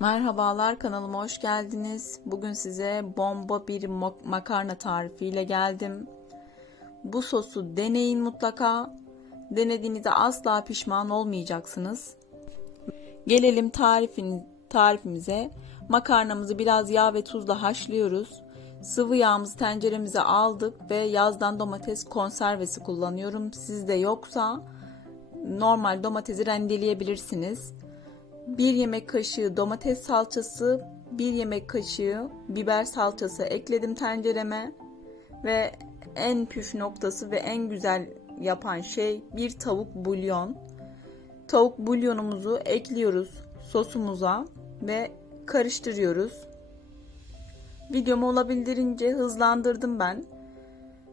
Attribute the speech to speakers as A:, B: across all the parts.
A: Merhabalar kanalıma hoş geldiniz. Bugün size bomba bir makarna tarifiyle geldim. Bu sosu deneyin mutlaka. Denediğinizde asla pişman olmayacaksınız. Gelelim tarifin tarifimize. Makarnamızı biraz yağ ve tuzla haşlıyoruz. Sıvı yağımızı tenceremize aldık ve yazdan domates konservesi kullanıyorum. Sizde yoksa normal domatesi rendeleyebilirsiniz. 1 yemek kaşığı domates salçası, 1 yemek kaşığı biber salçası ekledim tencereme ve en püf noktası ve en güzel yapan şey bir tavuk bulyon. Tavuk bulyonumuzu ekliyoruz sosumuza ve karıştırıyoruz. Videomu olabildiğince hızlandırdım ben.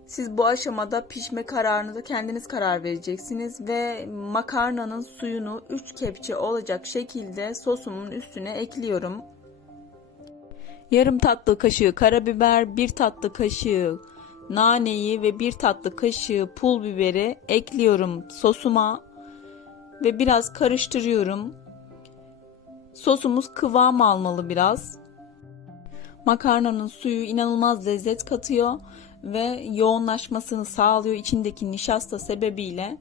A: Siz bu aşamada pişme kararını da kendiniz karar vereceksiniz ve makarnanın suyunu 3 kepçe olacak şekilde sosumun üstüne ekliyorum. Yarım tatlı kaşığı karabiber, 1 tatlı kaşığı naneyi ve 1 tatlı kaşığı pul biberi ekliyorum sosuma ve biraz karıştırıyorum. Sosumuz kıvam almalı biraz. Makarnanın suyu inanılmaz lezzet katıyor ve yoğunlaşmasını sağlıyor içindeki nişasta sebebiyle.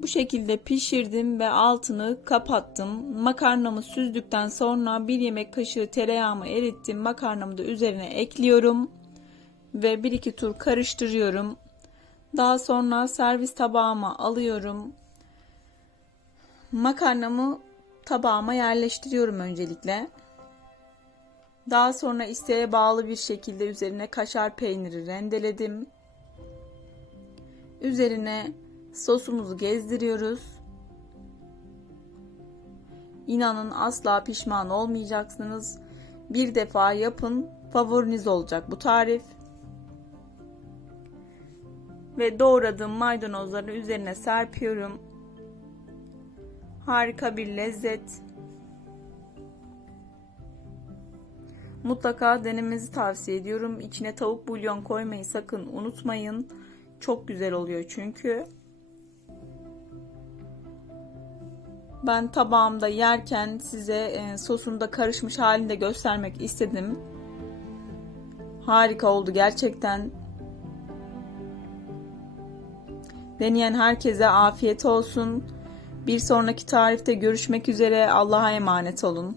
A: Bu şekilde pişirdim ve altını kapattım. Makarnamı süzdükten sonra bir yemek kaşığı tereyağımı erittim. Makarnamı da üzerine ekliyorum ve 1-2 tur karıştırıyorum. Daha sonra servis tabağıma alıyorum. Makarnamı tabağıma yerleştiriyorum öncelikle. Daha sonra isteğe bağlı bir şekilde üzerine kaşar peyniri rendeledim. Üzerine sosumuzu gezdiriyoruz. İnanın asla pişman olmayacaksınız. Bir defa yapın, favoriniz olacak bu tarif. Ve doğradığım maydanozları üzerine serpiyorum. Harika bir lezzet. Mutlaka denemenizi tavsiye ediyorum. İçine tavuk bulyon koymayı sakın unutmayın. Çok güzel oluyor çünkü. Ben tabağımda yerken size e, sosun karışmış halini de göstermek istedim. Harika oldu gerçekten. Deneyen herkese afiyet olsun. Bir sonraki tarifte görüşmek üzere. Allah'a emanet olun.